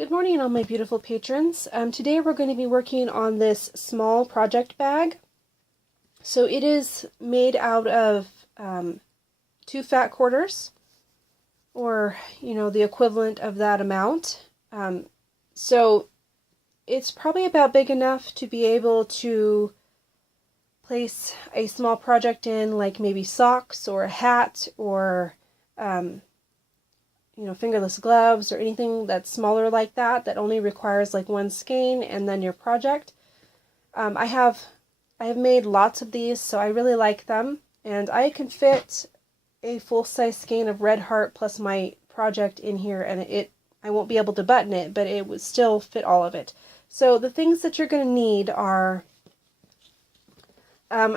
Good morning, all my beautiful patrons. Today we're going to be working on this small project bag. So it is made out of 2 fat quarters, or the equivalent of that amount. So it's probably about big enough to be able to place a small project in, like maybe socks or a hat or fingerless gloves or anything that's smaller like that, that only requires like one skein and then your project. I have made lots of these, so I really like them, and I can fit a full-size skein of Red Heart plus my project in here, and I won't be able to button it, but it would still fit all of it. So the things that you're going to need are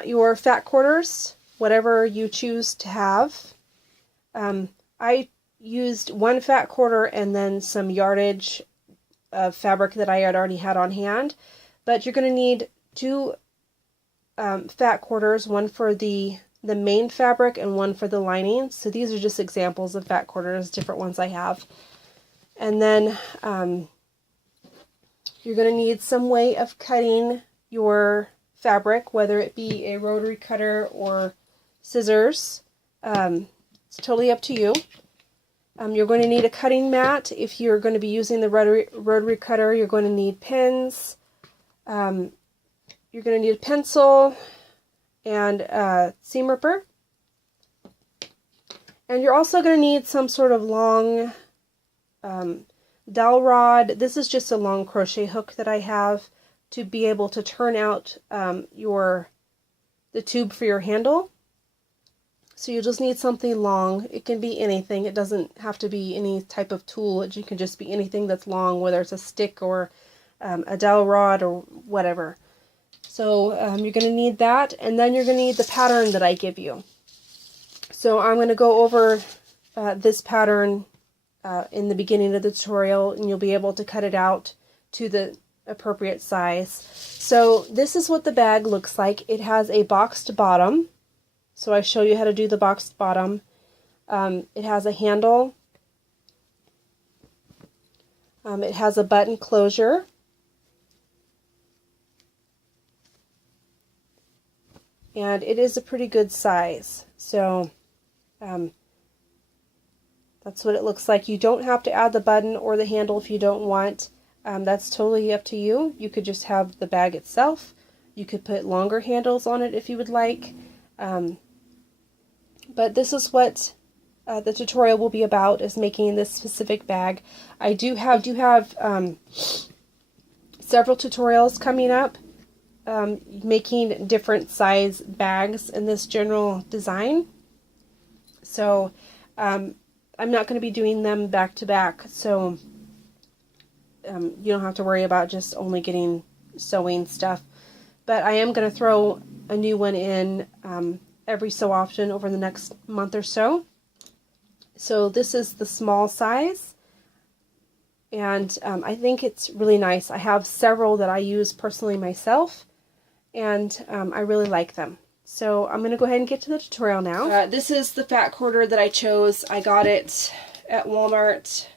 your fat quarters, whatever you choose to have. I used 1 fat quarter and then some yardage of fabric that I had already had on hand, but you're going to need 2 fat quarters, one for the main fabric and one for the lining. So these are just examples of fat quarters, different ones I have. And then you're going to need some way of cutting your fabric, whether it be a rotary cutter or scissors. It's totally up to you. You're going to need a cutting mat. If you're going to be using the rotary cutter, you're going to need pins. You're going to need a pencil and a seam ripper. And you're also going to need some sort of long dowel rod. This is just a long crochet hook that I have to be able to turn out the tube for your handle. So you just need something long. It can be anything. It doesn't have to be any type of tool. It can just be anything that's long, whether it's a stick or a dowel rod or whatever. So you're going to need that, and then you're going to need the pattern that I give you. So I'm going to go over this pattern in the beginning of the tutorial, and you'll be able to cut it out to the appropriate size. So this is what the bag looks like. It has a boxed bottom. So I show you how to do the boxed bottom. It has a handle. It has a button closure. And it is a pretty good size. So that's what it looks like. You don't have to add the button or the handle if you don't want. That's totally up to you. You could just have the bag itself. You could put longer handles on it if you would like. But this is what the tutorial will be about, is making this specific bag. I do have several tutorials coming up making different size bags in this general design. So I'm not going to be doing them back to back, so you don't have to worry about just only getting sewing stuff. But I am going to throw a new one in every so often over the next month or so. So this is the small size, and I think it's really nice. I have several that I use personally myself, and I really like them. So I'm going to go ahead and get to the tutorial now. This is the fat quarter that I chose. I got it at Walmart,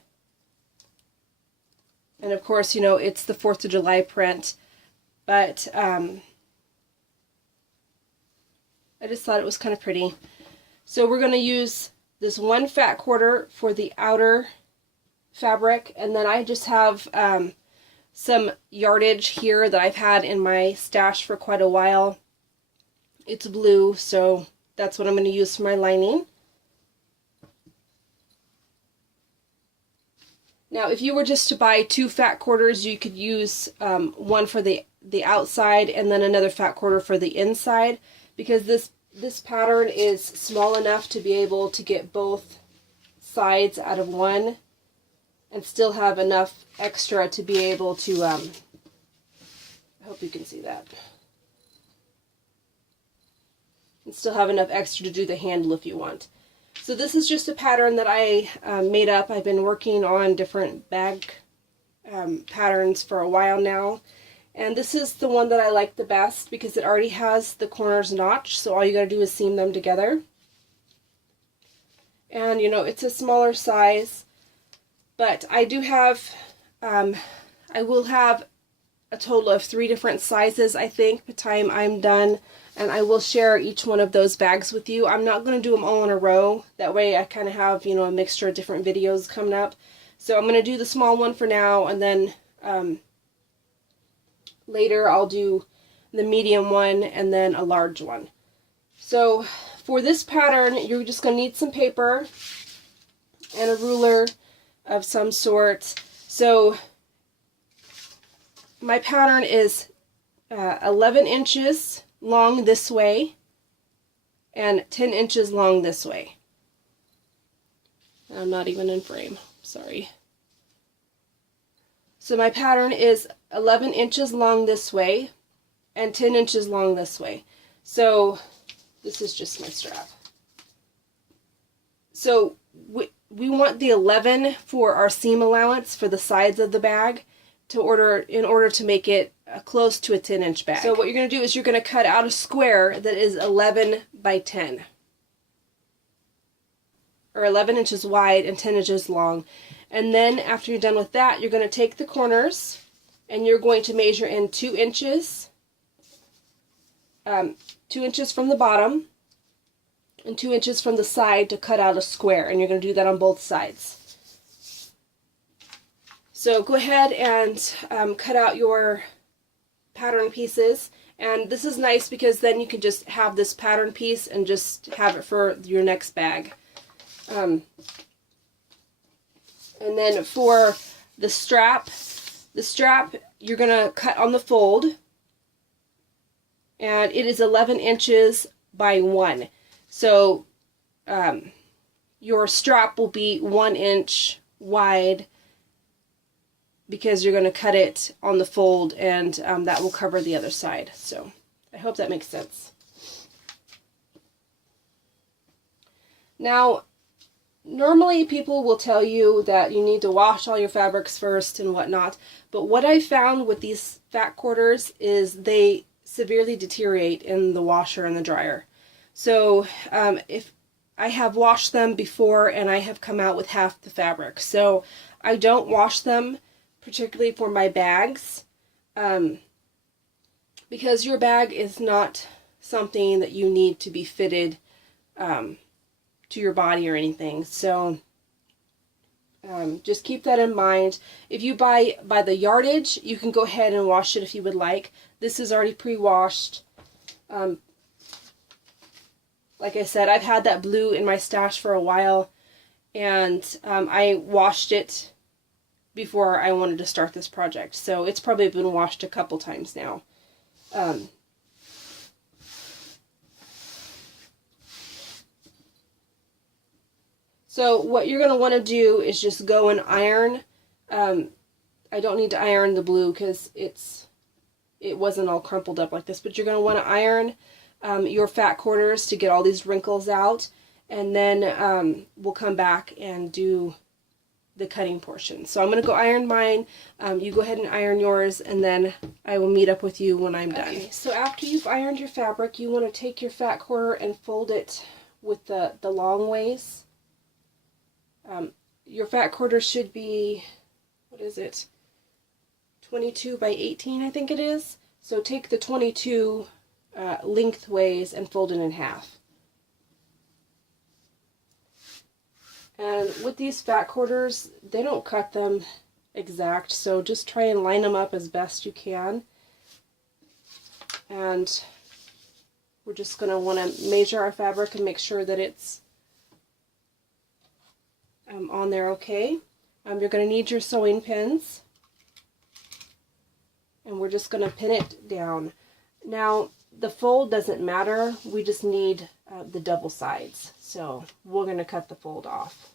and of course, it's the 4th of July print, but I just thought it was kind of pretty. So we're going to use this 1 fat quarter for the outer fabric, and then I just have some yardage here that I've had in my stash for quite a while. It's blue, so that's what I'm going to use for my lining. Now, if you were just to buy 2 fat quarters, you could use one for the outside and then another fat quarter for the inside, because this pattern is small enough to be able to get both sides out of one and still have enough extra to be able to, I hope you can see that, and still have enough extra to do the handle if you want. So this is just a pattern that I made up. I've been working on different bag patterns for a while now. And this is the one that I like the best because it already has the corners notched, so all you gotta do is seam them together. And it's a smaller size, but I do have I will have a total of 3 different sizes, I think, by the time I'm done, and I will share each one of those bags with you. I'm not going to do them all in a row. That way I kind of have, a mixture of different videos coming up. So I'm going to do the small one for now, and then later I'll do the medium one and then a large one. So for this pattern, you're just going to need some paper and a ruler of some sort. So my pattern is 11 inches long this way and 10 inches long this way. I'm not even in frame, sorry. So my pattern is 11 inches long this way and 10 inches long this way. So this is just my strap. So we want the 11 for our seam allowance for the sides of the bag in order to make it close to a 10-inch bag. So what you're going to do is you're going to cut out a square that is 11 by 10. Or 11 inches wide and 10 inches long. And then after you're done with that, you're going to take the corners and you're going to measure in 2 inches. 2 inches from the bottom and 2 inches from the side to cut out a square. And you're going to do that on both sides. So go ahead and cut out your pattern pieces. And this is nice because then you can just have this pattern piece and just have it for your next bag. And then for the strap you're going to cut on the fold. And it is 11 inches by 1. So your strap will be 1 inch wide because you're going to cut it on the fold, and that will cover the other side. So I hope that makes sense. Now, normally people will tell you that you need to wash all your fabrics first and whatnot, but what I found with these fat quarters is they severely deteriorate in the washer and the dryer. So if I have washed them before and I have come out with half the fabric, so I don't wash them particularly for my bags, because your bag is not something that you need to be fitted to your body or anything. So just keep that in mind. If you buy by the yardage, you can go ahead and wash it if you would like. This is already pre-washed. Like I said, I've had that blue in my stash for a while, and I washed it before I wanted to start this project. So it's probably been washed a couple times now. So what you're going to want to do is just go and iron. I don't need to iron the blue because it wasn't all crumpled up like this, but you're going to want to iron your fat quarters to get all these wrinkles out, and then we'll come back and do the cutting portion. So I'm going to go iron mine. You go ahead and iron yours, and then I will meet up with you when I'm done. Okay, so after you've ironed your fabric, you want to take your fat quarter and fold it with the long ways. Your fat quarter should be, what is it, 22 by 18, I think it is. So take the 22 lengthways and fold it in half. And with these fat quarters, they don't cut them exact, so just try and line them up as best you can. And we're just going to want to measure our fabric and make sure that it's on there okay. You're going to need your sewing pins, and we're just going to pin it down. Now, the fold doesn't matter, we just need the double sides, so we're going to cut the fold off.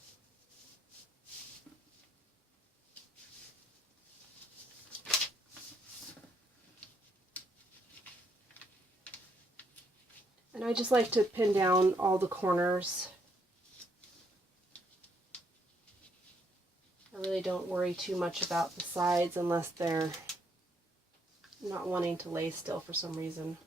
And I just like to pin down all the corners. I really don't worry too much about the sides unless they're not wanting to lay still for some reason.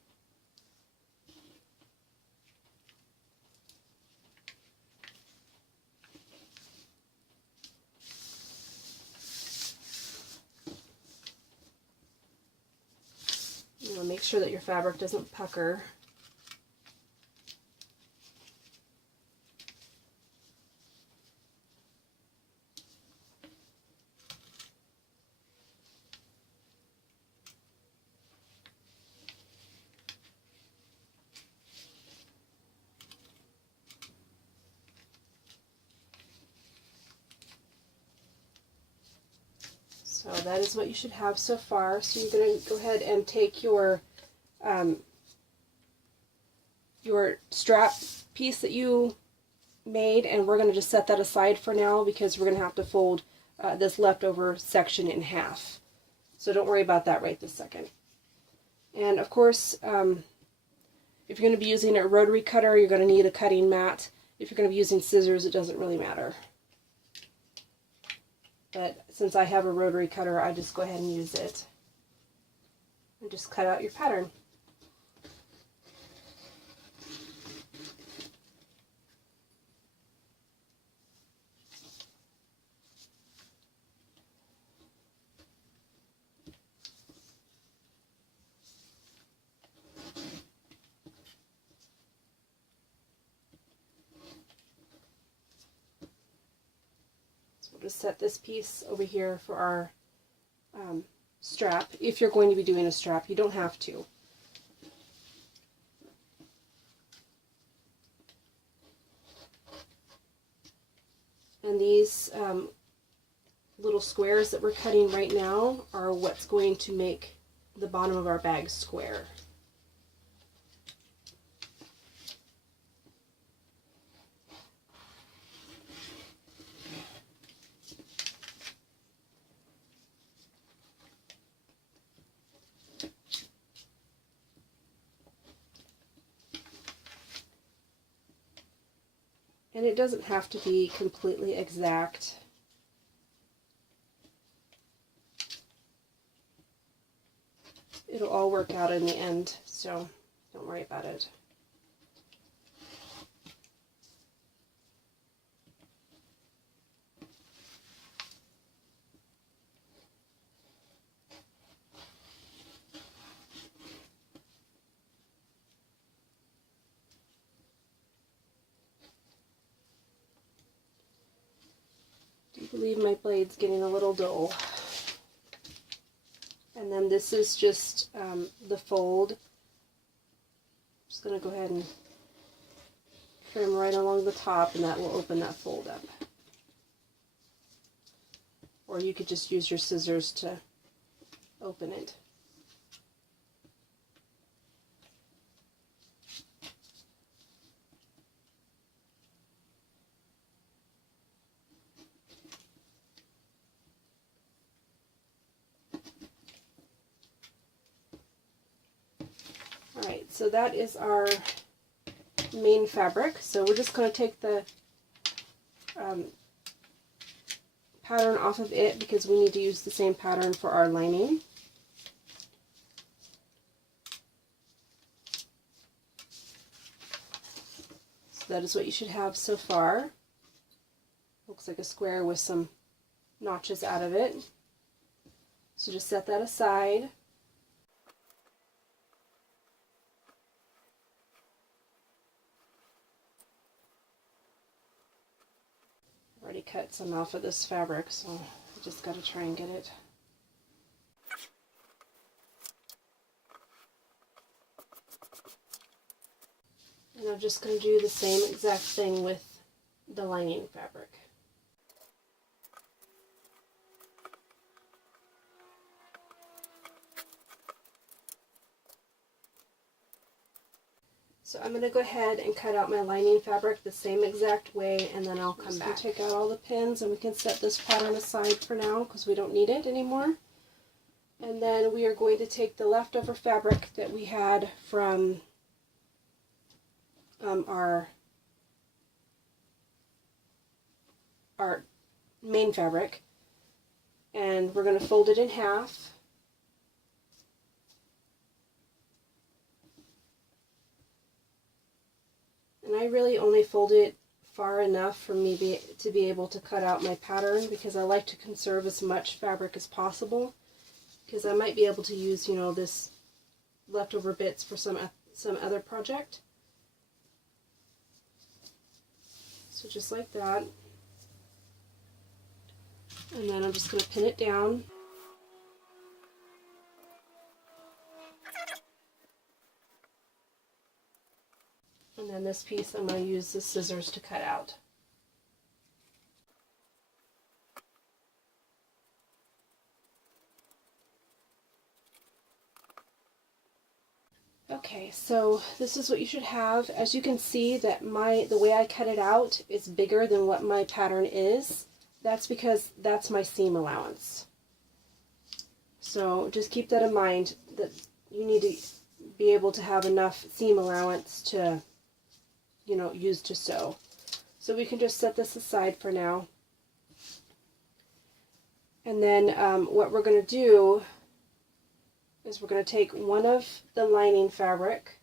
sure that your fabric doesn't pucker. So that is what you should have so far. So you're going to go ahead and take your strap piece that you made, and we're going to just set that aside for now because we're going to have to fold this leftover section in half. So don't worry about that right this second. And of course, if you're going to be using a rotary cutter, you're going to need a cutting mat. If you're going to be using scissors, it doesn't really matter. But since I have a rotary cutter, I just go ahead and use it. And just cut out your pattern. Just set this piece over here for our strap. If you're going to be doing a strap, you don't have to. And these little squares that we're cutting right now are what's going to make the bottom of our bag square. And it doesn't have to be completely exact. It'll all work out in the end, so don't worry about it. I believe my blade's getting a little dull. And then this is just the fold. I'm just going to go ahead and trim right along the top, and that will open that fold up. Or you could just use your scissors to open it. Alright, so that is our main fabric. So we're just going to take the pattern off of it because we need to use the same pattern for our lining. So that is what you should have so far. Looks like a square with some notches out of it. So just set that aside. Already cut some off of this fabric, so I just got to try and get it. And I'm just going to do the same exact thing with the lining fabric. So I'm going to go ahead and cut out my lining fabric the same exact way, and then I'll come back. Take out all the pins, and we can set this pattern aside for now because we don't need it anymore. And then we are going to take the leftover fabric that we had from our main fabric, and we're going to fold it in half. And I really only fold it far enough for me to be able to cut out my pattern, because I like to conserve as much fabric as possible, because I might be able to use, you know, this leftover bits for some other project. So just like that. And then I'm just going to pin it down. And then this piece I'm going to use the scissors to cut out. Okay, so this is what you should have. As you can see that the way I cut it out is bigger than what my pattern is. That's because that's my seam allowance. So just keep that in mind, that you need to be able to have enough seam allowance to, you know, use to sew. So we can just set this aside for now. And then what we're going to do is we're going to take one of the lining fabric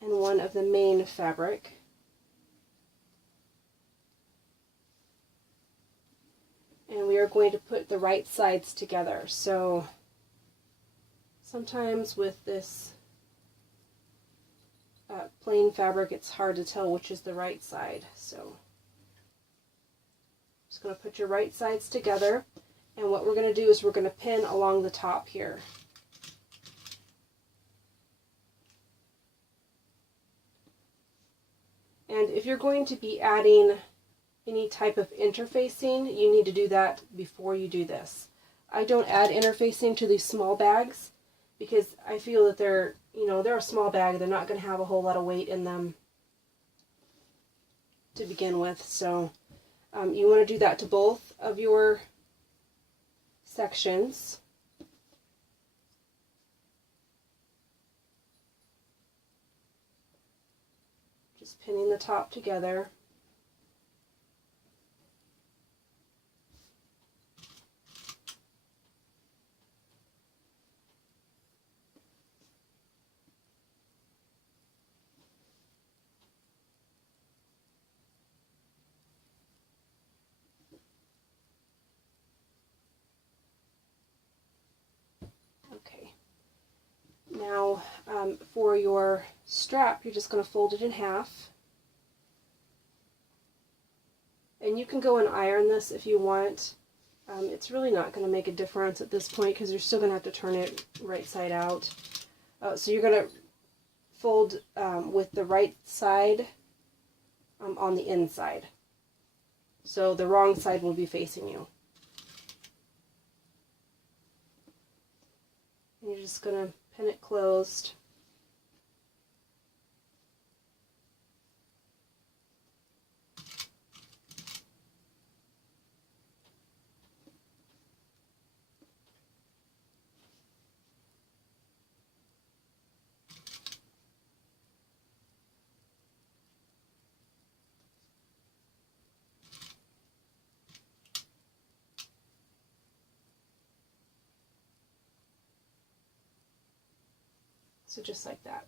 and one of the main fabric, and we are going to put the right sides together. So sometimes with this plain fabric it's hard to tell which is the right side. So just going to put your right sides together, and what we're going to do is we're going to pin along the top here. And if you're going to be adding any type of interfacing, you need to do that before you do this. I don't add interfacing to these small bags because I feel that they're a small bag, they're not going to have a whole lot of weight in them to begin with. So you want to do that to both of your sections. Just pinning the top together. Okay. Now for your strap, you're just going to fold it in half. And you can go and iron this if you want. It's really not going to make a difference at this point because you're still going to have to turn it right side out. So you're going to fold with the right side on the inside. So the wrong side will be facing you. And you're just going to pin it closed. So just like that.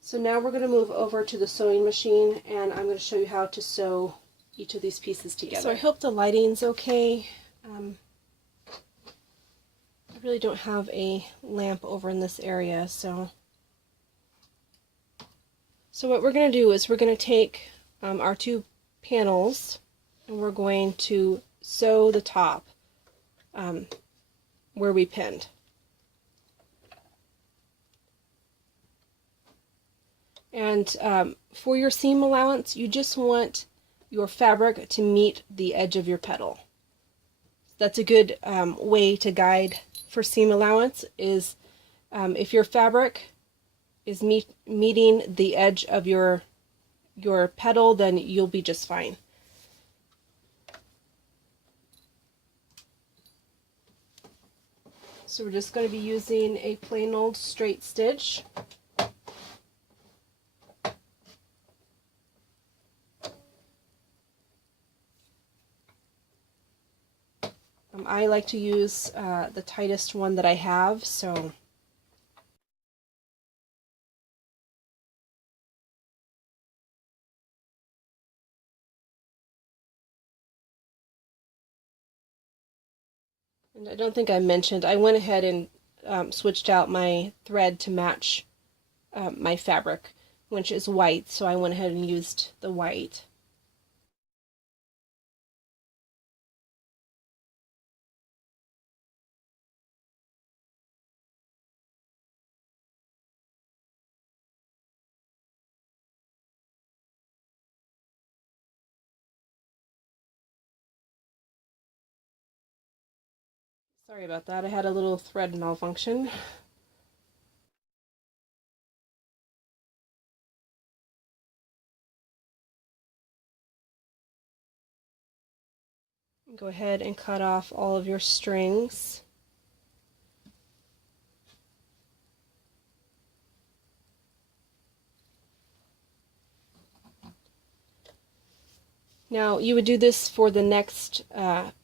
So now we're going to move over to the sewing machine, and I'm going to show you how to sew each of these pieces together. So I hope the lighting's okay. I really don't have a lamp over in this area, so what we're going to do is we're going to take our two panels and we're going to sew the top where we pinned. And for your seam allowance, you just want your fabric to meet the edge of your petal. That's a good way to guide for seam allowance is if your fabric is meeting the edge of your petal, then you'll be just fine. So we're just going to be using a plain old straight stitch. I like to use the tightest one that I have, so and I don't think I mentioned, I went ahead and switched out my thread to match my fabric, which is white, so I went ahead and used the white. Sorry about that, I had a little thread malfunction. Go ahead and cut off all of your strings. Now you would do this for the next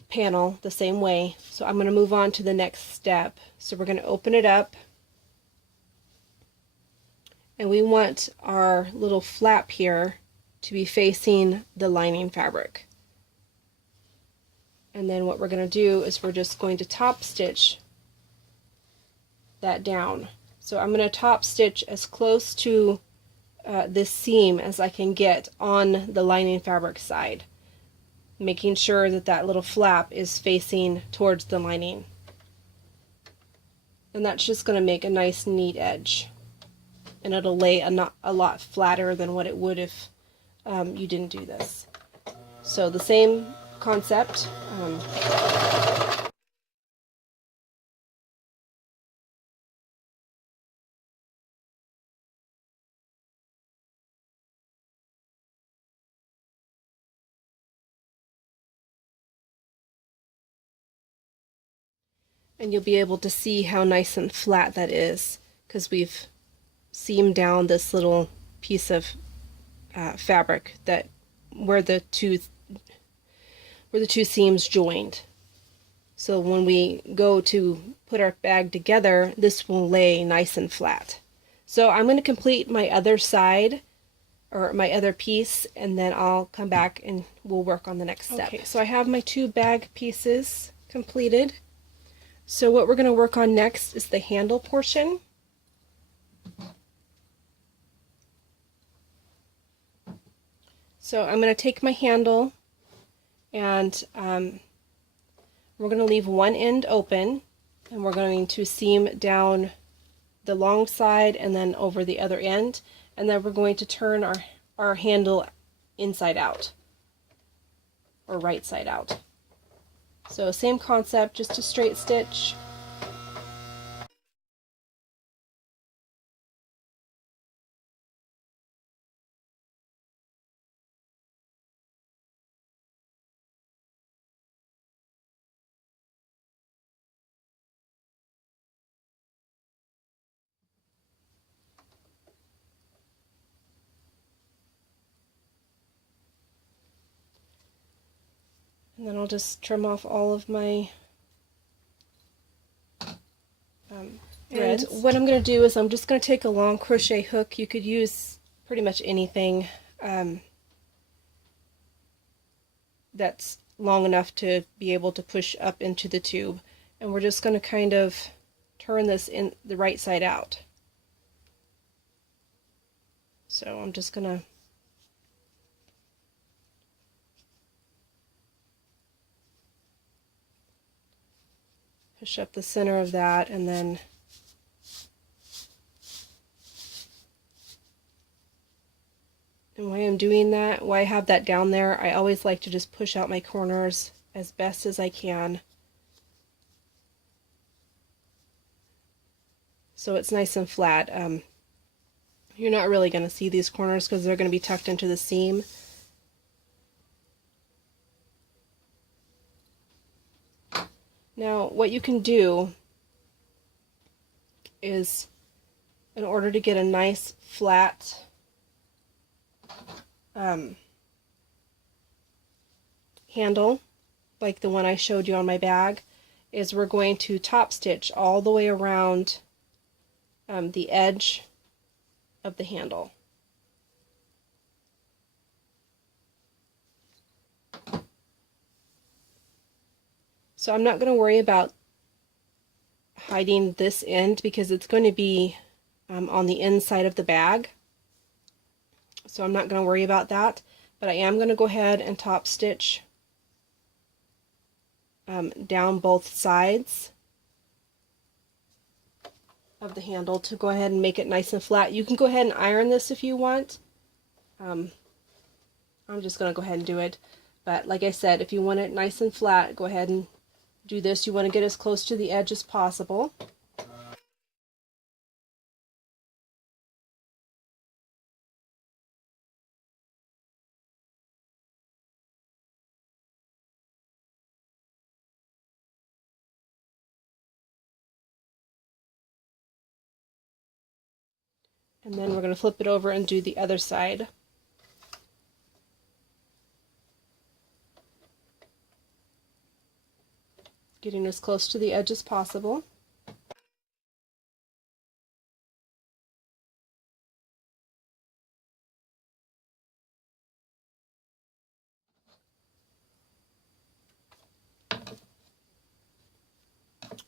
panel the same way. So I'm going to move on to the next step. So we're going to open it up, and we want our little flap here to be facing the lining fabric. And then what we're going to do is we're just going to top stitch that down. So I'm going to top stitch as close to this seam as I can get on the lining fabric side, making sure that that little flap is facing towards the lining. And that's just going to make a nice neat edge, and it'll lay a lot flatter than what it would if you didn't do this. So the same concept. And you'll be able to see how nice and flat that is, because we've seamed down this little piece of fabric that where the two seams joined. So when we go to put our bag together, this will lay nice and flat. So I'm going to complete my other side, or my other piece, and then I'll come back and we'll work on the next step. Okay, so I have my two bag pieces completed. So what we're going to work on next is the handle portion. So I'm going to take my handle, and we're going to leave one end open, and we're going to seam down the long side and then over the other end, and then we're going to turn our handle inside out, or right side out. So same concept, just a straight stitch. And then I'll just trim off all of my threads. And what I'm going to do is I'm just going to take a long crochet hook. You could use pretty much anything that's long enough to be able to push up into the tube. And we're just going to kind of turn this in the right side out. So I'm just going to push up the center of that, and then why I'm doing that, why I have that down there, I always like to just push out my corners as best as I can, so it's nice and flat. You're not really going to see these corners because they're going to be tucked into the seam. Now what you can do is, in order to get a nice flat handle like the one I showed you on my bag, is we're going to top stitch all the way around the edge of the handle. So I'm not going to worry about hiding this end because it's going to be on the inside of the bag. So I'm not going to worry about that, but I am going to go ahead and top stitch down both sides of the handle to go ahead and make it nice and flat. You can go ahead and iron this if you want. I'm just going to go ahead and do it. But like I said, if you want it nice and flat, go ahead and do this. You want to get as close to the edge as possible. And then we're going to flip it over and do the other side. Getting as close to the edge as possible.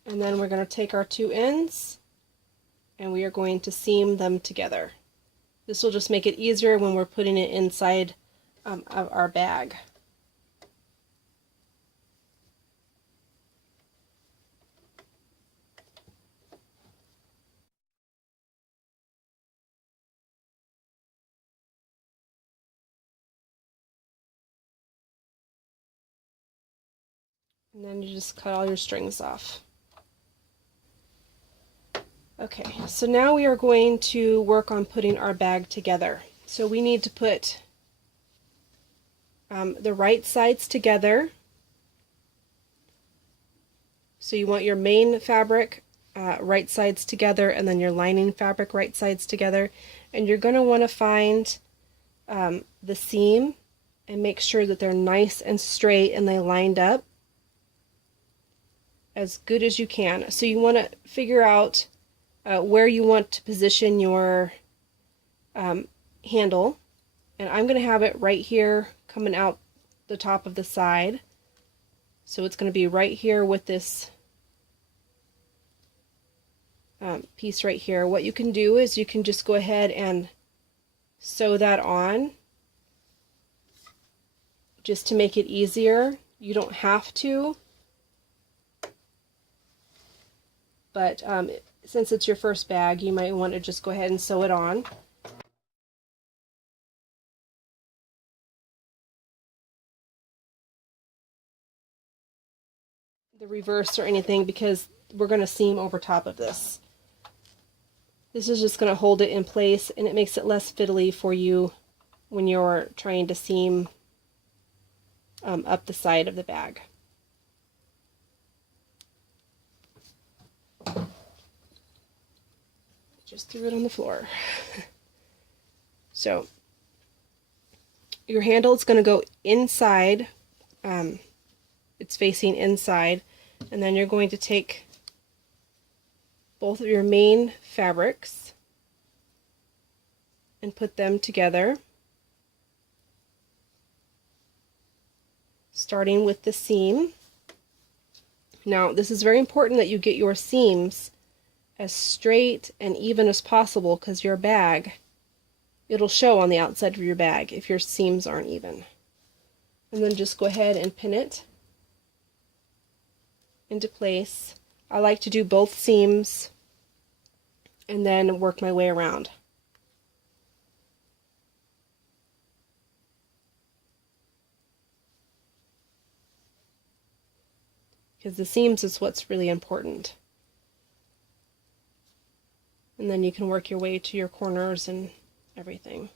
And then we're going to take our two ends and we are going to seam them together. This will just make it easier when we're putting it inside of our bag. And then you just cut all your strings off. Okay, so now we are going to work on putting our bag together. So we need to put the right sides together. So you want your main fabric right sides together, and then your lining fabric right sides together. And you're going to want to find the seam and make sure that they're nice and straight and they lined up as good as you can. So you want to figure out where you want to position your handle, and I'm going to have it right here coming out the top of the side. So it's going to be right here with this piece right here. What you can do is you can just go ahead and sew that on just to make it easier. You don't have to, but since it's your first bag, you might want to just go ahead and sew it on. The reverse or anything, because we're going to seam over top of this. This is just going to hold it in place, and it makes it less fiddly for you when you're trying to seam up the side of the bag. Just threw it on the floor. So your handle is going to go inside. It's facing inside, and then you're going to take both of your main fabrics and put them together, starting with the seam. Now this is very important that you get your seams as straight and even as possible, because your bag, it'll show on the outside of your bag if your seams aren't even. And then just go ahead and pin it into place. I like to do both seams and then work my way around. Because the seams is what's really important. And then you can work your way to your corners and everything.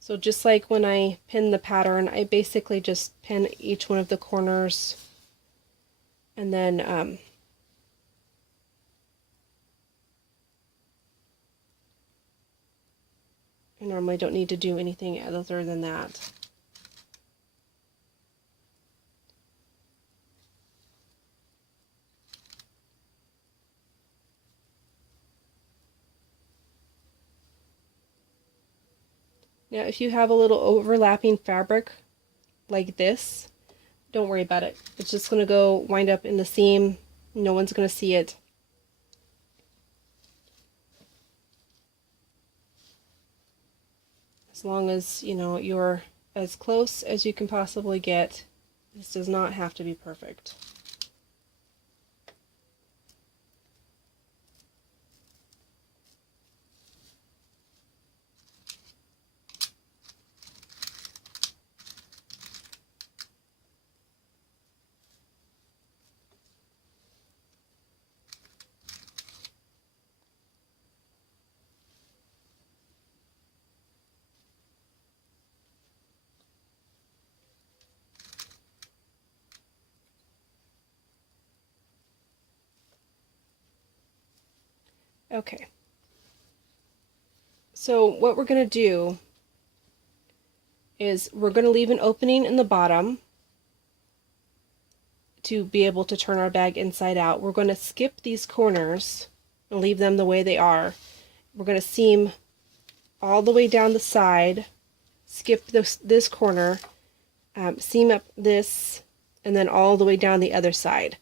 So just like when I pin the pattern, I basically just pin each one of the corners, and then I normally don't need to do anything other than that. Now if you have a little overlapping fabric like this, don't worry about it. It's just going to go wind up in the seam. No one's going to see it. As long as, you know, you're as close as you can possibly get. This does not have to be perfect. Okay. So what we're going to do is we're going to leave an opening in the bottom to be able to turn our bag inside out. We're going to skip these corners and leave them the way they are. We're going to seam all the way down the side, skip this corner, seam up this, and then all the way down the other side.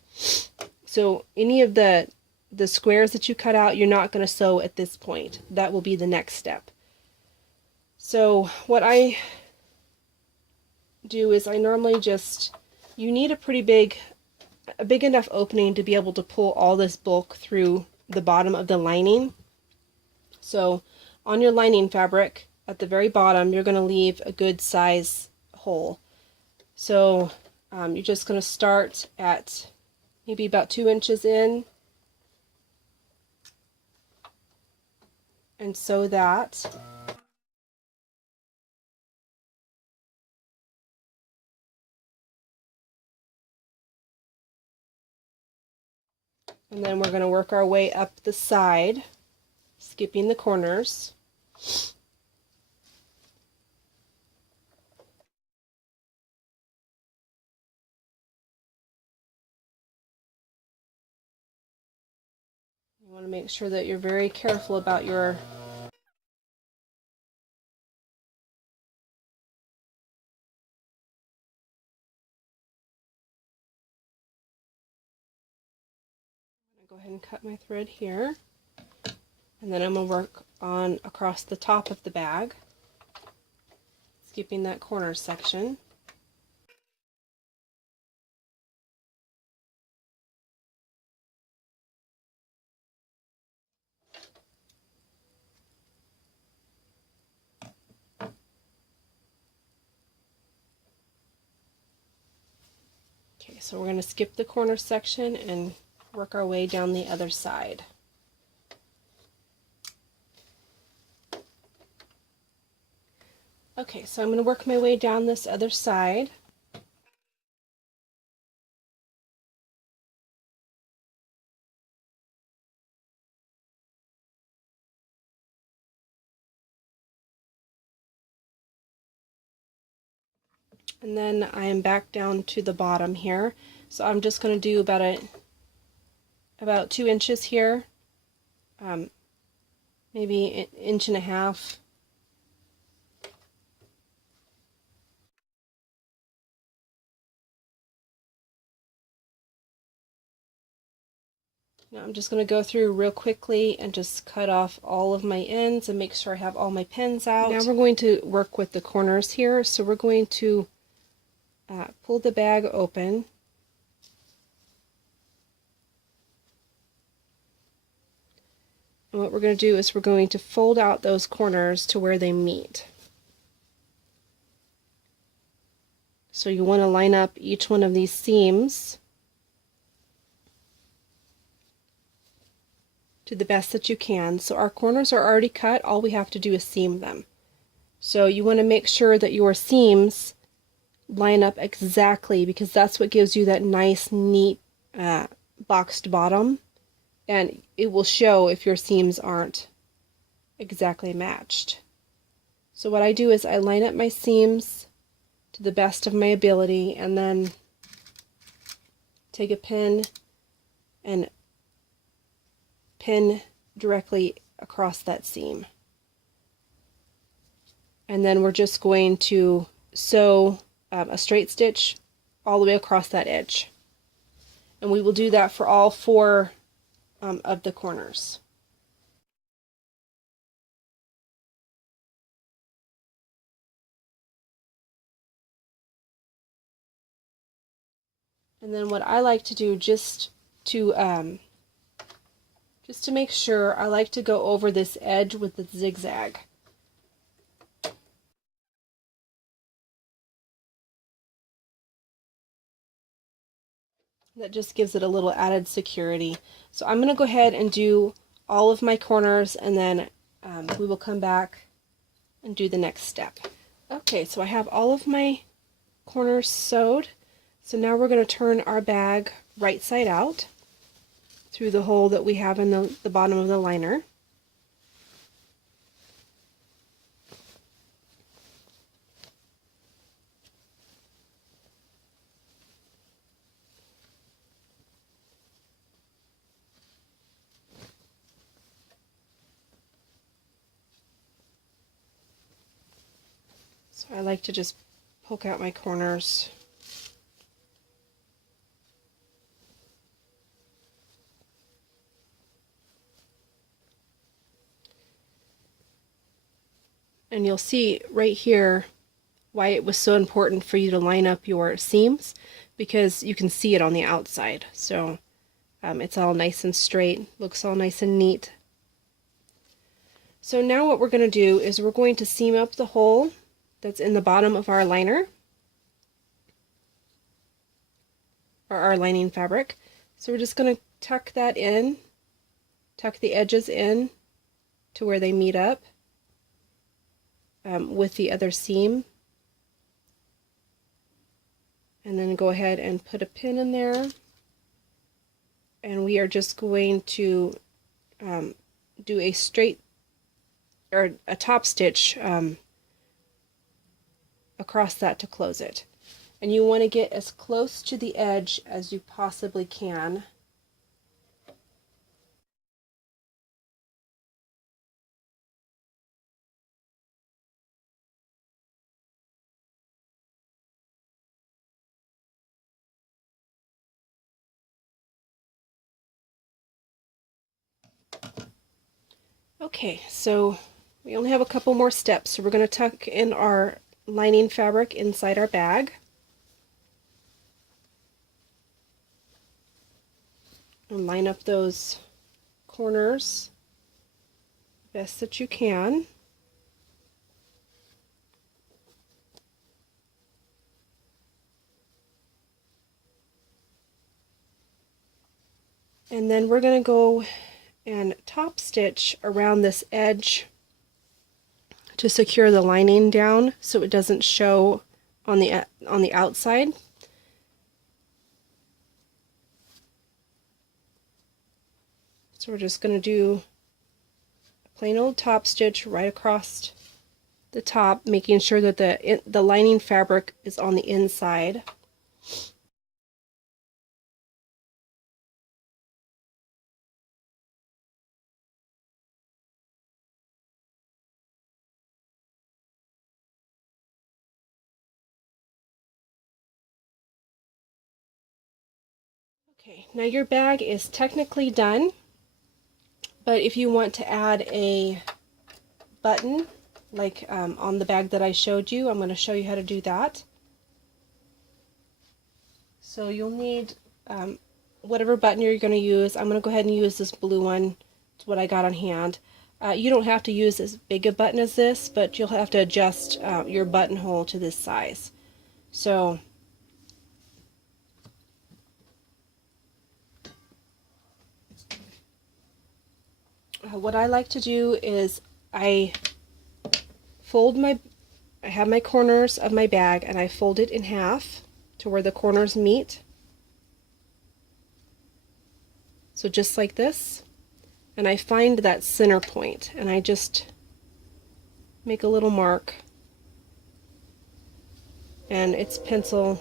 So any of the squares that you cut out, you're not going to sew at this point. That will be the next step. So what I do is I normally just, you need a big enough opening to be able to pull all this bulk through the bottom of the lining. So on your lining fabric at the very bottom, you're going to leave a good size hole. So you're just going to start at maybe about 2 inches in and sew that. And then we're going to work our way up the side, skipping the corners. You want to make sure that you're very careful about your go ahead and cut my thread here, and then I'm going to work on across the top of the bag, skipping that corner section. Okay, so we're going to skip the corner section and work our way down the other side. Okay, so I'm going to work my way down this other side. And then I am back down to the bottom here. So I'm just going to do about 2 inches here, maybe an inch and a half. Now I'm just going to go through real quickly and just cut off all of my ends and make sure I have all my pins out. Now we're going to work with the corners here. So we're going to pull the bag open. And what we're going to do is we're going to fold out those corners to where they meet. So you want to line up each one of these seams to the best that you can. So our corners are already cut, all we have to do is seam them. So you want to make sure that your seams line up exactly, because that's what gives you that nice, neat boxed bottom, and it will show if your seams aren't exactly matched. So what I do is I line up my seams to the best of my ability, and then take a pin and pin directly across that seam. And then we're just going to sew a straight stitch all the way across that edge. And we will do that for all 4 of the corners. And then what I like to do, just to make sure, I like to go over this edge with the zigzag. That just gives it a little added security. So I'm going to go ahead and do all of my corners, and then we will come back and do the next step. Okay, so I have all of my corners sewed. So now we're going to turn our bag right side out through the hole that we have in the bottom of the liner. So I like to just poke out my corners. And you'll see right here why it was so important for you to line up your seams, because you can see it on the outside. So it's all nice and straight, looks all nice and neat. So now what we're going to do is we're going to seam up the hole that's in the bottom of our liner, or our lining fabric. So we're just going to tuck that in, tuck the edges in to where they meet up with the other seam, and then go ahead and put a pin in there, and we are just going to do a straight, or a top stitch across that to close it. And you want to get as close to the edge as you possibly can. Okay, so we only have a couple more steps, so we're going to tuck in our lining fabric inside our bag. And line up those corners best that you can. And then we're going to go and top stitch around this edge to secure the lining down so it doesn't show on the outside. So we're just going to do a plain old top stitch right across the top, making sure that the lining fabric is on the inside. Okay, now your bag is technically done, but if you want to add a button, like on the bag that I showed you, I'm going to show you how to do that. So you'll need whatever button you're going to use. I'm going to go ahead and use this blue one. It's what I got on hand. You don't have to use as big a button as this, but you'll have to adjust your buttonhole to this size. So what I like to do is I have my corners of my bag and I fold it in half to where the corners meet. So just like this. And I find that center point and I just make a little mark, and it's pencil.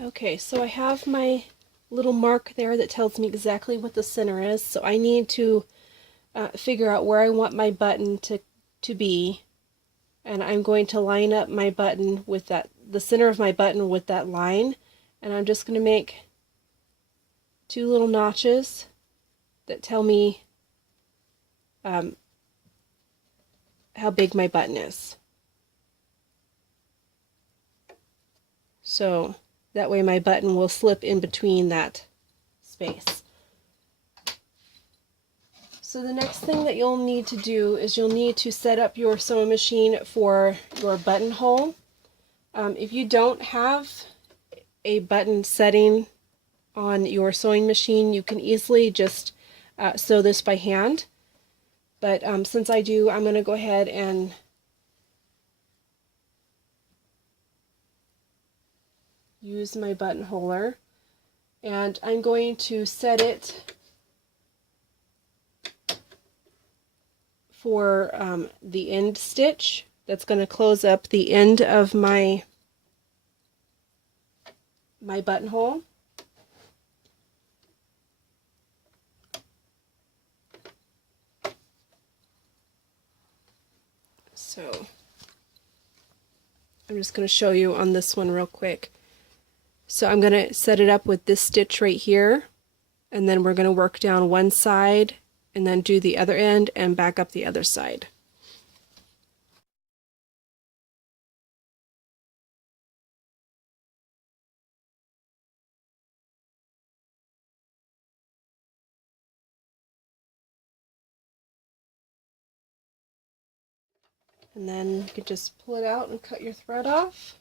Okay, so I have my little mark there that tells me exactly what the center is. So I need to figure out where I want my button to be, and I'm going to line up my button with the center of my button with that line, and I'm just going to make 2 little notches that tell me how big my button is. So that way my button will slip in between that space. So the next thing that you'll need to do is you'll need to set up your sewing machine for your buttonhole. If you don't have a button setting on your sewing machine, you can easily just sew this by hand. But since I do, I'm going to go ahead and use my buttonholer, and I'm going to set it for the end stitch that's going to close up the end of my buttonhole. So I'm just going to show you on this one real quick. So I'm going to set it up with this stitch right here, and then we're going to work down one side and then do the other end and back up the other side. And then you can just pull it out and cut your thread off.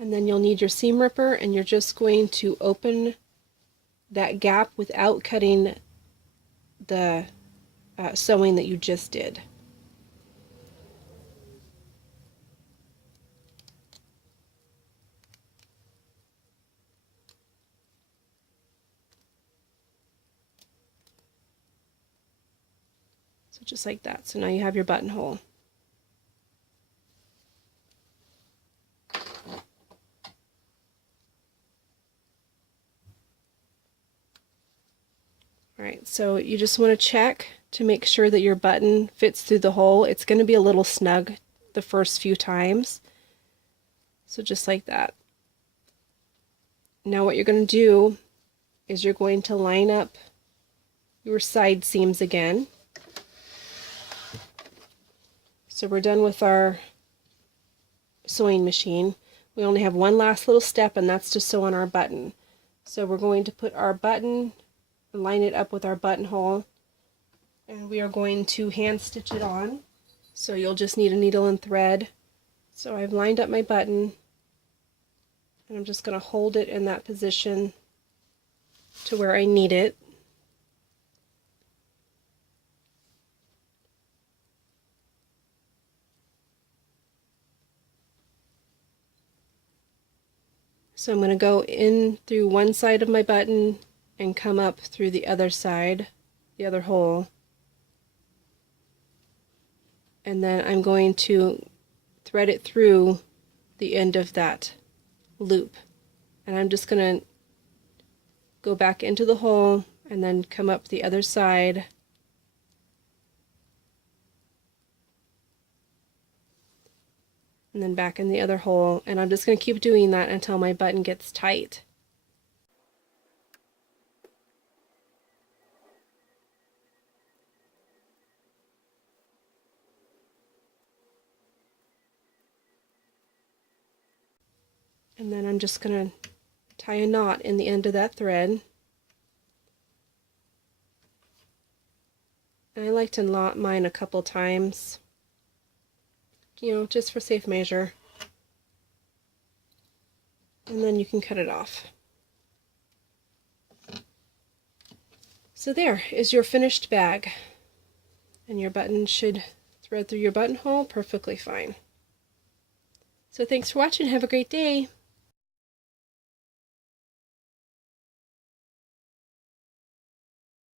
And then you'll need your seam ripper, and you're just going to open that gap without cutting the sewing that you just did. So just like that. So now you have your buttonhole. Alright, so you just want to check to make sure that your button fits through the hole. It's going to be a little snug the first few times. So just like that. Now what you're going to do is you're going to line up your side seams again. So we're done with our sewing machine. We only have one last little step, and that's to sew on our button. So we're going to put our button, line it up with our buttonhole, and we are going to hand stitch it on. So you'll just need a needle and thread. So I've lined up my button, and I'm just going to hold it in that position to where I need it. So I'm going to go in through one side of my button and come up through the other side, the other hole. And then I'm going to thread it through the end of that loop. And I'm just going to go back into the hole and then come up the other side. And then back in the other hole, and I'm just going to keep doing that until my button gets tight. And then I'm just going to tie a knot in the end of that thread. And I like to knot mine a couple times, you know, just for safe measure. And then you can cut it off. So there is your finished bag. And your button should thread through your buttonhole perfectly fine. So thanks for watching. Have a great day.